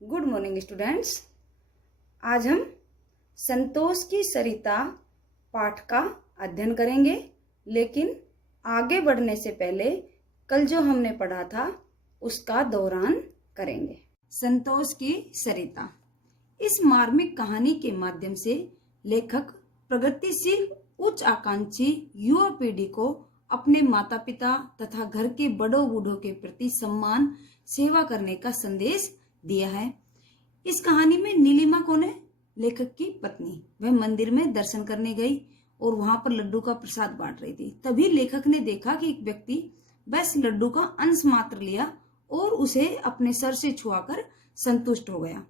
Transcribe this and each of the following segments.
Good morning students. आज हम संतोष की सरिता पाठ का अध्ययन करेंगे, लेकिन आगे बढ़ने से पहले कल जो हमने पढ़ा था उसका दोहरान करेंगे। संतोष की सरिता। इस मार्मिक कहानी के माध्यम से लेखक प्रगतिशील उच्च आकांक्षी युवा पीढ़ी को अपने माता पिता तथा घर के बड़ों बूढ़ों के प्रति सम्मान सेवा करने का संदेश दिया है। इस कहानी में नीलिमा कौन है? लेखक की पत्नी। वह मंदिर में दर्शन करने गई और वहां पर लड्डू का प्रसाद बांट रही थी। तभी लेखक ने देखा कि एक व्यक्ति बस लड्डू का अंश मात्र लिया और उसे अपने सर से छुआकर संतुष्ट हो गया।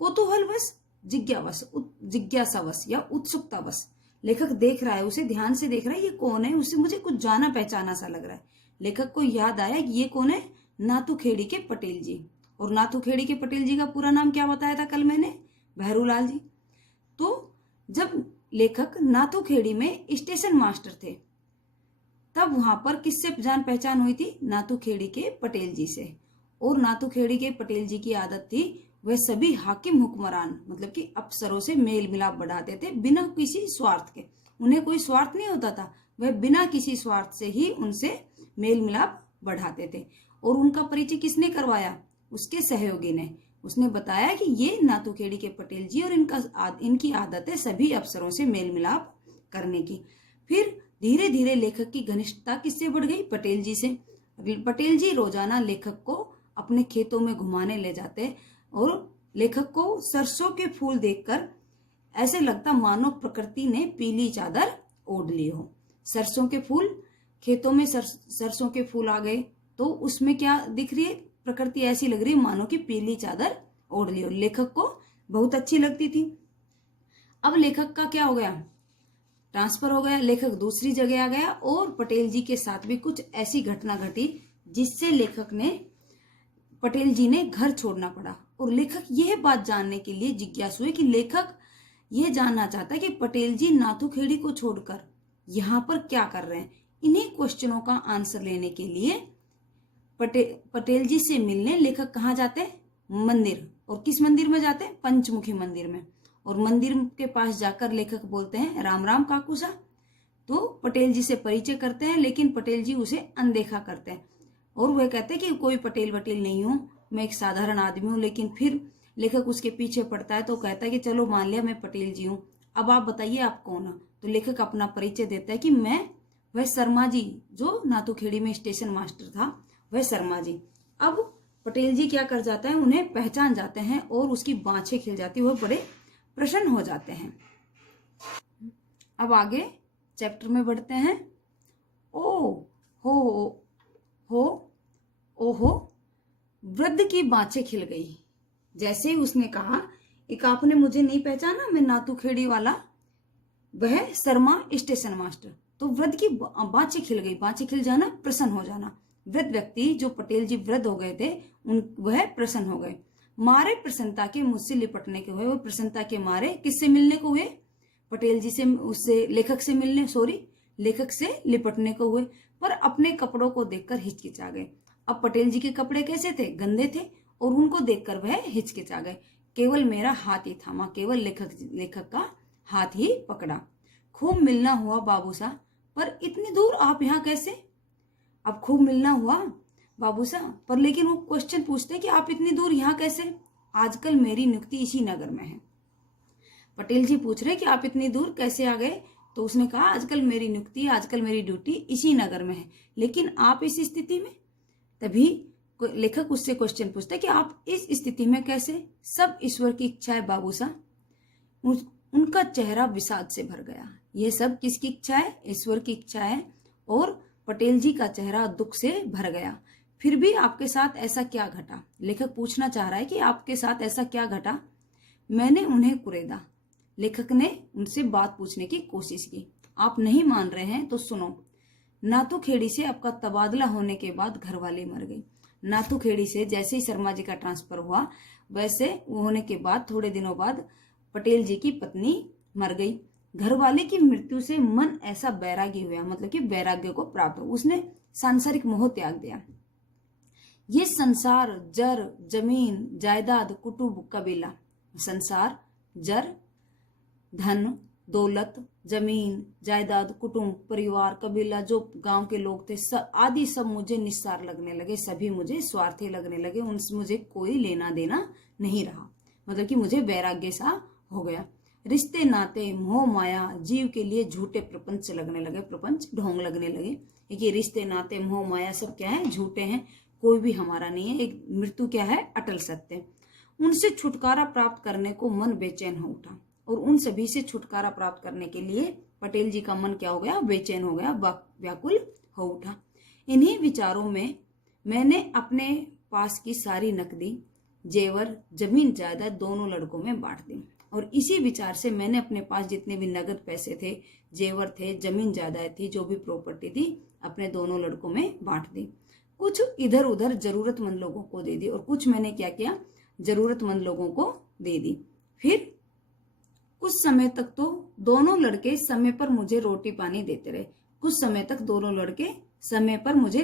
कौतूहलवश, जिज्ञासावश या उत्सुकतावश लेखक देख रहा है, उसे ध्यान से देख रहा है। ये कौन है? उसे मुझे कुछ जाना पहचाना सा लग रहा है। लेखक को याद आया कि ये कौन है? नाथूखेड़ी के पटेल जी। और नाथूखेड़ी के पटेल जी का पूरा नाम क्या बताया था कल मैंने? भैरूलाल जी। तो जब लेखक नाथूखेड़ी में स्टेशन मास्टर थे तब वहां पर किससे जान पहचान हुई थी? नाथूखेड़ी के पटेल जी से। और नाथूखेड़ी के पटेल जी की आदत थी वह सभी हाकिम हुक्मरान मतलब कि अफसरों से मेल मिलाप बढ़ाते थे बिना किसी स्वार्थ के। उन्हें कोई स्वार्थ नहीं होता था, वह बिना किसी स्वार्थ से ही उनसे मेल मिलाप बढ़ाते थे। और उनका परिचय किसने करवाया? उसके सहयोगी ने। उसने बताया कि ये नाथूखेड़ी के पटेल जी और इनकी आदत है सभी अफसरों से मेल मिलाप करने की। फिर धीरे धीरे लेखक की घनिष्ठता किससे बढ़ गई? पटेल जी से। पटेल जी रोजाना लेखक को अपने खेतों में घुमाने ले जाते और लेखक को सरसों के फूल देखकर ऐसे लगता मानो प्रकृति ने पीली चादर ओढ़ ली हो। सरसों के फूल, खेतों में सरसों के फूल आ गए तो उसमें क्या दिख रही है? प्रकृति ऐसी लग रही है मानो कि पीली चादर ओढ़ ली हो। लेखक को बहुत अच्छी लगती थी। अब लेखक का क्या हो गया? ट्रांसफर हो गया, लेखक दूसरी जगह आ गया और पटेल जी के साथ भी कुछ ऐसी घटना घटी जिससे पटेल जी ने घर छोड़ना पड़ा। और लेखक यह बात जानने के लिए जिज्ञासु है कि लेखक यह जानना चाहता है कि पटेल जी नाथूखेड़ी को छोड़कर यहाँ पर क्या कर रहे हैं। इन्हीं क्वेश्चनों का आंसर लेने के लिए पटेल जी से मिलने लेखक कहाँ जाते हैं? मंदिर। और किस मंदिर में जाते हैं? पंचमुखी मंदिर में। और मंदिर के पास जाकर लेखक बोलते हैं राम राम काकू सा। तो पटेल जी से परिचय करते हैं, लेकिन पटेल जी उसे अनदेखा करते हैं और वह कहते हैं कि कोई पटेल वटेल नहीं हूं, मैं एक साधारण आदमी हूं। लेकिन फिर लेखक उसके पीछे पड़ता है तो कहता है कि चलो मान लिया मैं पटेल जी हूं, अब आप बताइए आप कौन हो? तो लेखक अपना परिचय देता है कि मैं वह शर्मा जी जो नाथूखेड़ी में स्टेशन मास्टर था, वह शर्मा जी। अब पटेल जी क्या कर जाता है? उन्हें पहचान जाते हैं और उसकी बाँछें खिल जाती है, वह बड़े प्रसन्न हो जाते हैं। अब आगे चैप्टर में बढ़ते हैं। ओ हो वृद्ध की बाँछें खिल गई। जैसे ही उसने कहा, एक आपने मुझे नहीं पहचाना, मैं नाथूखेड़ी वाला वह शर्मा स्टेशन मास्टर। तो वृद्ध की बाँछें खिल गई। बाँछें खिल जाना, प्रसन्न हो जाना। वृद्ध व्यक्ति जो पटेल जी वृद्ध हो गए थे वह प्रसन्न हो गए। मारे प्रसन्नता के मुझसे लिपटने के हुए। वो प्रसन्नता के मारे किससे मिलने को हुए? पटेल जी से, उससे लेखक से लेखक से लिपटने को हुए, पर अपने कपड़ों को देखकर हिचकिचा गए। अब पटेल जी के कपड़े कैसे थे? गंदे थे और उनको देखकर वह हिचकिचा गए। केवल मेरा हाथ ही थामा, केवल लेखक का हाथ ही पकड़ा। खूब मिलना हुआ बाबू साहब, पर इतनी दूर आप यहाँ कैसे? अब खूब मिलना हुआ बाबू साहब, पर लेकिन वो क्वेश्चन पूछते हैं कि आप इतनी दूर यहाँ कैसे? आजकल मेरी नियुक्ति इसी नगर में है। पटेल जी पूछ रहे कि आप इतनी दूर कैसे आ गए? तो उसने कहा आजकल मेरी नियुक्ति, आजकल मेरी ड्यूटी इसी नगर में है, लेकिन आप इस स्थिति में? तभी लेखक उससे क्वेश्चन पूछते हैं कि आप इस स्थिति में कैसे? सब ईश्वर की इच्छा है बाबू साहब। उनका चेहरा विषाद से भर गया। ये सब किसकी इच्छा है? ईश्वर की इच्छा है। और पटेल जी का चेहरा दुख से भर गया। फिर भी आपके साथ ऐसा क्या घटा? लेखक पूछना चाह रहा है कि आपके साथ ऐसा क्या घटा? मैंने उन्हें कुरेदा। लेखक ने उनसे बात पूछने की कोशिश की। आप नहीं मान रहे हैं तो सुनो। नाथूखेड़ी से आपका तबादला होने के बाद घरवाली मर गई। नाथूखेड़ी से जैसे ही शर्मा जी का ट्रांसफर हुआ, वैसे होने के बाद थोड़े दिनों बाद पटेल जी की पत्नी मर गई। घरवाले की मृत्यु से मन ऐसा वैराग्य हुआ, मतलब कि वैराग्य को प्राप्त हो, उसने सांसारिक मोह त्याग दिया। ये संसार, जर, जमीन, जायदाद, कुटुंब, कबीला। संसार, जर, धन, दौलत, जमीन, जायदाद, कुटुंब, परिवार, कबीला, जो गांव के लोग थे आदि सब मुझे निस्सार लगने लगे, सभी मुझे स्वार्थी लगने लगे, उनसे मुझे कोई लेना देना नहीं रहा। मतलब कि मुझे वैराग्य सा हो गया। रिश्ते नाते, मोह माया, जीव के लिए झूठे प्रपंच लगने लगे, प्रपंच ढोंग लगने लगे। ये रिश्ते नाते, मोह माया सब क्या है? झूठे हैं, कोई भी हमारा नहीं है। एक मृत्यु क्या है? अटल सत्य। उनसे छुटकारा प्राप्त करने को मन बेचैन हो उठा, और उन सभी से छुटकारा प्राप्त करने के लिए पटेल जी का मन क्या हो गया? बेचैन हो गया, व्याकुल हो उठा। इन्हीं विचारों में मैंने अपने पास की सारी नकदी, जेवर, जमीन, जायदाद दोनों लड़कों में बांट दी। और इसी विचार से मैंने अपने पास जितने भी नगद पैसे थे, जेवर थे, जमीन जायदाद थी, जो भी प्रॉपर्टी थी, अपने दोनों लड़कों में बांट दी। कुछ इधर उधर जरूरतमंद लोगों को दे दी, और कुछ मैंने क्या किया? जरूरतमंद लोगों को दे दी। फिर कुछ समय तक तो दोनों लड़के समय पर मुझे रोटी पानी देते रहे। कुछ समय तक दोनों लड़के समय पर मुझे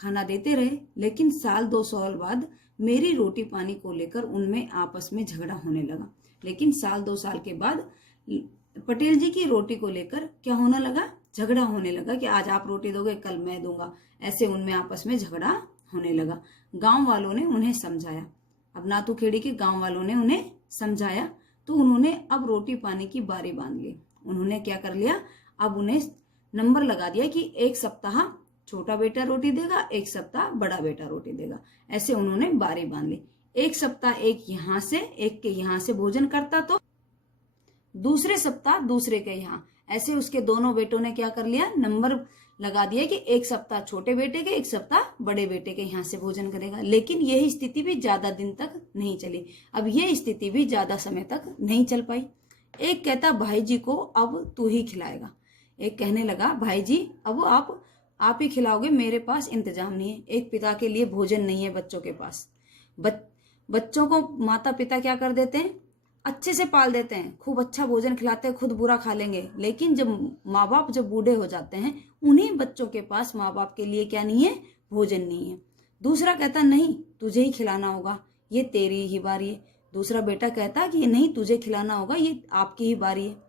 खाना देते रहे, लेकिन साल 2 साल बाद मेरी रोटी पानी को लेकर उनमें आपस में झगड़ा होने लगा। लेकिन साल 2 साल के बाद पटेल जी की रोटी को लेकर क्या होने लगा? झगड़ा होने लगा कि आज आप रोटी दोगे, कल मैं दूंगा। ऐसे उनमें आपस में झगड़ा होने लगा। गांव वालों ने उन्हें समझाया, अब नाथूखेड़ी के गांव वालों ने उन्हें समझाया, तो उन्होंने अब रोटी पानी की बारी बांध ली। उन्होंने क्या कर लिया? अब उन्हें नंबर लगा दिया कि एक सप्ताह छोटा बेटा रोटी देगा, एक सप्ताह बड़ा बेटा रोटी देगा। ऐसे उन्होंने बारी बांध ली। एक सप्ताह एक यहाँ से, एक के यहाँ से भोजन करता, तो दूसरे सप्ताह दूसरे के यहाँ। ऐसे उसके दोनों बेटों ने क्या कर लिया? नंबर लगा दिया कि एक सप्ताह छोटे बेटे के, एक सप्ताह बड़े बेटे के यहाँ से भोजन करेगा। लेकिन यही स्थिति भी ज्यादा दिन तक नहीं चली। अब यह स्थिति भी ज्यादा समय तक नहीं चल पाई। एक कहता, भाई जी को अब तू ही खिलाएगा। एक कहने लगा, भाई जी अब आप ही खिलाओगे, मेरे पास इंतजाम नहीं है। एक पिता के लिए भोजन नहीं है बच्चों के पास। बच्चों को माता पिता क्या कर देते हैं? अच्छे से पाल देते हैं, खूब अच्छा भोजन खिलाते हैं, खुद बुरा खा लेंगे। लेकिन जब माँ बाप जब बूढ़े हो जाते हैं, उन्हीं बच्चों के पास माँ बाप के लिए क्या नहीं है? भोजन नहीं है। दूसरा कहता, नहीं तुझे ही खिलाना होगा, ये तेरी ही बारी है। दूसरा बेटा कहता कि ये नहीं, तुझे खिलाना होगा, ये आपकी ही बारी है।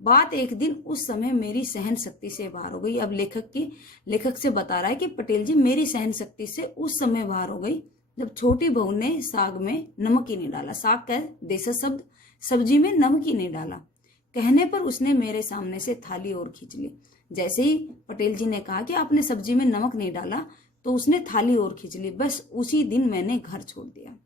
बात एक दिन उस समय मेरी सहन शक्ति से बाहर हो गई। अब लेखक से बता रहा है कि पटेल जी मेरी सहन शक्ति से उस समय बाहर हो गई जब छोटी बहू ने साग में नमक ही नहीं डाला। साग का देसा शब्द, सब्जी में नमक ही नहीं डाला। कहने पर उसने मेरे सामने से थाली और खींच ली। जैसे ही पटेल जी ने कहा कि आपने सब्जी में नमक नहीं डाला, तो उसने थाली और खींच ली। बस उसी दिन मैंने घर छोड़ दिया।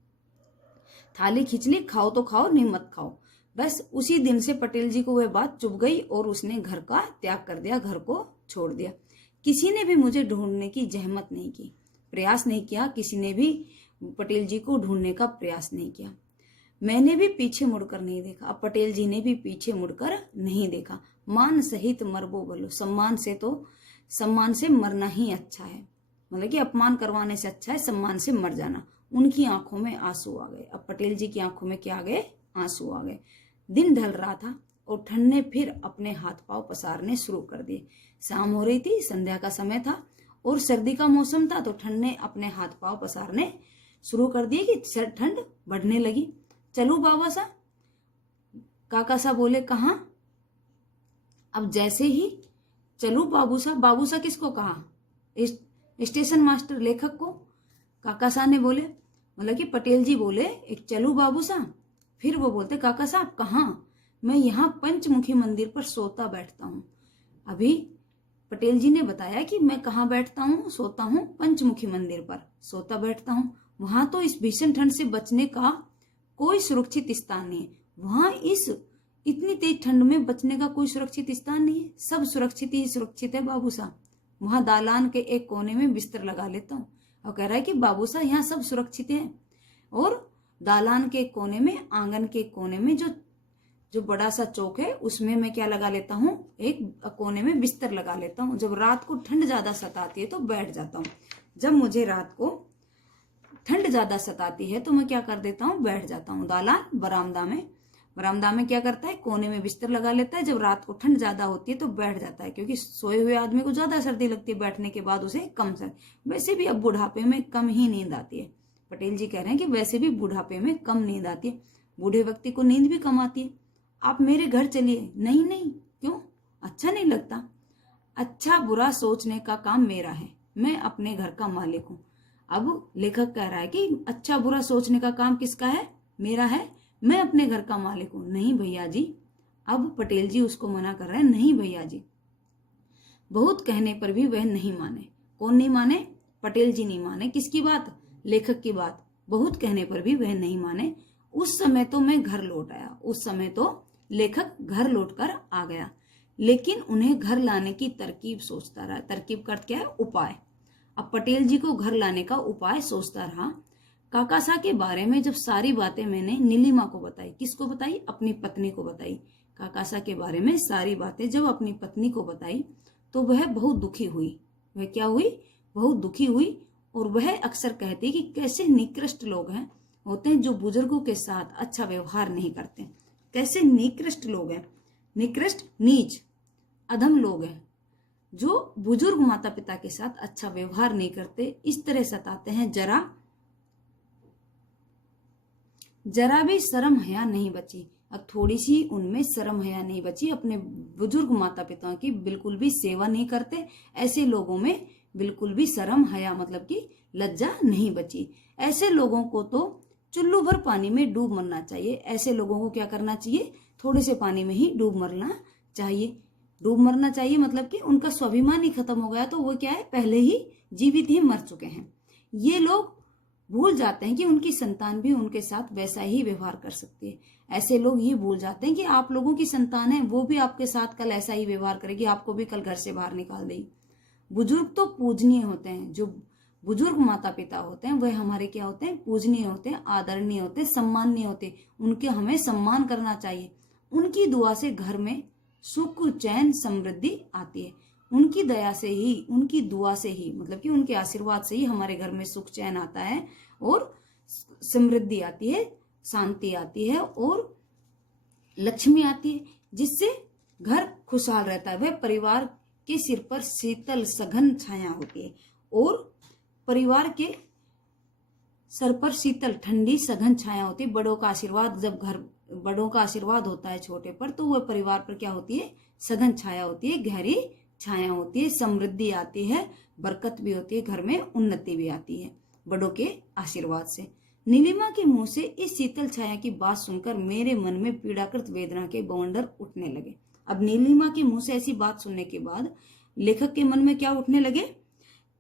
थाली खींच ली, खाओ तो खाओ, नहीं मत खाओ। बस उसी दिन से पटेल जी को वह बात चुभ गई और उसने घर का त्याग कर दिया, घर को छोड़ दिया। किसी ने भी मुझे ढूंढने की जहमत नहीं की, प्रयास नहीं किया। किसी ने भी पटेल जी को ढूंढने का प्रयास नहीं किया। मैंने भी पीछे मुड़कर नहीं देखा। अब पटेल जी ने भी पीछे मुड़कर नहीं देखा। मान सहित मरबो बोलो, सम्मान से मरना ही अच्छा है। मतलब कि अपमान करवाने से अच्छा है सम्मान से मर जाना। उनकी आंखों में आंसू आ गए। अब पटेल जी की आंखों में क्या आ गए? आंसू आ गए। दिन ढल रहा था और ठंड ने फिर अपने हाथ पांव पसारने शुरू कर दिए। शाम हो रही थी, संध्या का समय था और सर्दी का मौसम था, तो ठंड ने अपने हाथ पांव पसारने शुरू कर दिए कि ठंड बढ़ने लगी। चलू बाबा सा, काका सा बोले, कहाँ? अब जैसे ही चलू बाबू सा किसको कहा? स्टेशन मास्टर लेखक को। काका सा ने बोले, मतलब कि पटेल जी बोले, एक चलू बाबू सा। फिर वो बोलते, काका साहब कहाँ? मैं यहाँ पंचमुखी मंदिर पर सोता बैठता हूँ। अभी पटेल जी ने बताया कि मैं कहाँ बैठता हूँ? सोता हूँ पंचमुखी मंदिर पर सोता बैठता हूँ। वहां तो इस भीषण ठंड से बचने का कोई सुरक्षित स्थान नहीं है। वहां इस इतनी तेज ठंड में बचने का कोई सुरक्षित स्थान नहीं है। सब सुरक्षित ही सुरक्षित है बाबू साहब। वहां दालान के एक कोने में बिस्तर लगा लेता हूँ। और कह रहा है कि बाबू साहब यहाँ सब सुरक्षित है। और दालान के कोने में, आंगन के कोने में जो बड़ा सा चौक है, उसमें मैं क्या लगा लेता हूँ? एक कोने में बिस्तर लगा लेता हूँ। जब रात को ठंड ज्यादा सताती है तो बैठ जाता हूँ। जब मुझे रात को ठंड ज्यादा सताती है तो मैं क्या कर देता हूँ? बैठ जाता हूँ दालान बरामदा में। बरामदा में क्या करता है, कोने में बिस्तर लगा लेता है। जब रात को ठंड ज्यादा होती है तो बैठ जाता है, क्योंकि सोए हुए आदमी को ज्यादा सर्दी लगती है, बैठने के बाद उसे कम सर्दी। वैसे भी अब बुढ़ापे में कम ही नींद आती है। पटेल जी कह रहे हैं कि वैसे भी बुढ़ापे में कम नींद आती है, बूढ़े व्यक्ति को नींद भी कम आती है। आप मेरे घर चलिए। नहीं नहीं, क्यों, अच्छा नहीं लगता। अच्छा बुरा सोचने का काम मेरा है, मैं अपने घर का मालिक हूं। अब लेखक कह रहा है कि अच्छा बुरा सोचने का काम किसका है, मेरा है, मैं अपने घर का मालिक हूं। नहीं भैया जी, अब पटेल जी उसको मना कर रहे हैं। नहीं भैया जी, बहुत कहने पर भी वह नहीं माने। कौन नहीं माने, पटेल जी नहीं माने। किसकी बात, लेखक की बात। बहुत कहने पर भी वह नहीं माने। उस समय तो मैं घर लौट आया, उस समय तो लेखक घर लौटकर आ गया, लेकिन उन्हें घर लाने की तरकीब सोचता रहा। तरकीब का अर्थ क्या है, उपाय। अब पटेल जी को घर लाने का उपाय सोचता रहा। काकासा के बारे में जब सारी बातें मैंने नीलिमा को बताई, किसको बताई, अपनी पत्नी को बताई। काकासा के बारे में सारी बातें जब अपनी पत्नी को बताई तो वह बहुत दुखी हुई। वह क्या हुई, बहुत दुखी हुई। और वह अक्सर कहती कि कैसे निकृष्ट लोग हैं होते हैं जो बुजुर्गों के साथ अच्छा व्यवहार नहीं करते। कैसे निकृष्ट लोग हैं, निकृष्ट नीच अधम लोग हैं जो बुजुर्ग माता पिता के साथ अच्छा व्यवहार नहीं करते, इस तरह सताते हैं, जरा भी शर्म हया नहीं बची। अब थोड़ी सी उनमें शर्म हया नहीं बची, अपने बुजुर्ग माता पिता की बिल्कुल भी सेवा नहीं करते। ऐसे लोगों में बिल्कुल भी शर्म हया मतलब कि लज्जा नहीं बची। ऐसे लोगों को तो चुल्लू भर पानी में डूब मरना चाहिए। ऐसे लोगों को क्या करना चाहिए, थोड़े से पानी में ही डूब मरना चाहिए। डूब मरना चाहिए मतलब कि उनका स्वाभिमान ही खत्म हो गया तो वो क्या है, पहले ही जीवित ही मर चुके हैं। ये लोग भूल जाते हैं कि उनकी संतान भी उनके साथ वैसा ही व्यवहार कर सकती है। ऐसे लोग ये भूल जाते हैं कि आप लोगों की संतान है, वो भी आपके साथ कल ऐसा ही व्यवहार करेगी, आपको भी कल घर से बाहर निकाल देगी। बुजुर्ग तो पूजनीय होते हैं। जो बुजुर्ग माता पिता होते हैं वह हमारे क्या होते हैं, पूजनीय होते हैं, आदरणीय होते हैं, सम्माननीय होते हैं। उनके हमें सम्मान करना चाहिए। उनकी दुआ से घर में सुख चैन समृद्धि आती है। उनकी दया से ही, उनकी दुआ से ही मतलब कि उनके आशीर्वाद से ही हमारे घर में सुख चैन आता है और समृद्धि आती है, शांति आती है और लक्ष्मी आती है, जिससे घर खुशहाल रहता है। वह परिवार के सिर पर शीतल सघन छाया होती है और परिवार के सर पर शीतल ठंडी सघन छाया होती है। बड़ों का आशीर्वाद, जब घर बड़ों का आशीर्वाद होता है छोटे पर तो वह परिवार पर क्या होती है, सघन छाया होती है, गहरी छाया होती है, समृद्धि आती है, बरकत भी होती है, घर में उन्नति भी आती है बड़ों के आशीर्वाद से। नीलिमा के मुंह से इस शीतल छाया की बात सुनकर मेरे मन में पीड़ाकृत वेदना के बवंडर उठने लगे। अब नीलिमा के मुंह से ऐसी बात सुनने के बाद लेखक के मन में क्या उठने लगे,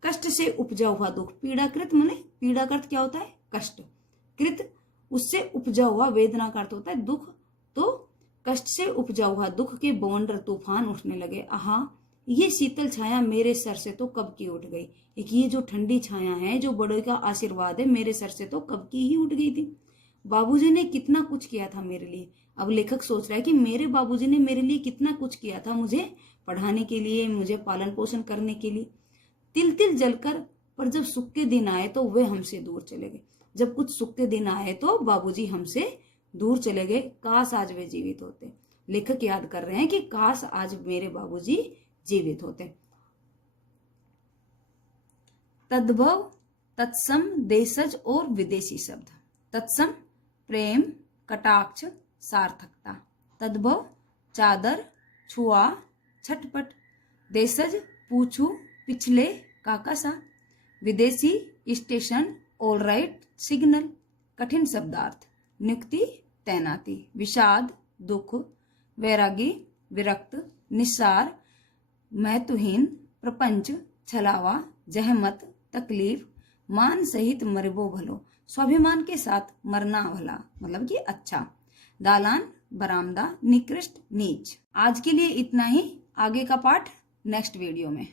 कष्ट से उपजा हुआ दुख। पीड़ाकृत माने, पीड़ा का अर्थ क्या होता है, कष्ट, कृत उससे उपजा हुआ, वेदना का अर्थ होता है दुख। तो कष्ट से उपजा हुआ दुख के बवंडर तूफान उठने लगे। आहा, ये शीतल छाया मेरे सर से तो कब की उठ गई। एक ये जो ठंडी छाया है, जो बड़े का आशीर्वाद है, मेरे सर से तो कब की ही उठ गई थी। बाबूजी ने कितना कुछ किया था मेरे लिए। अब लेखक सोच रहा है कि मेरे बाबूजी ने मेरे लिए कितना कुछ किया था, मुझे पढ़ाने के लिए, मुझे पालन पोषण करने के लिए। तिल तिल जलकर, पर जब सुख के दिन आए तो वे हमसे दूर चले गए। जब कुछ सुख के दिन आए तो बाबूजी हमसे दूर चले गए। काश आज वे जीवित होते। लेखक याद कर रहे हैं कि काश आज मेरे बाबूजी जीवित होते। तद्भव, तत्सम, देशज और विदेशी शब्द। तत्सम प्रेम, कटाक्ष, सार्थकता। तद्भव चादर, छुआ, छटपट। देशज पूछू, पिछले, काकासा। विदेशी स्टेशन, ऑलराइट, सिग्नल। कठिन शब्दार्थ, नियुक्ति, तैनाती। विषाद, दुख। वैरागी, विरक्त, निस्सार, महत्वहीन, प्रपंच, छलावा, जहमत, तकलीफ। मान सहित मरबो भलो, स्वाभिमान के साथ मरना भला मतलब कि अच्छा। दालान, बरामदा, निकृष्ट, नीच। आज के लिए इतना ही। आगे का पाठ नेक्स्ट वीडियो में।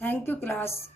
Thank you class.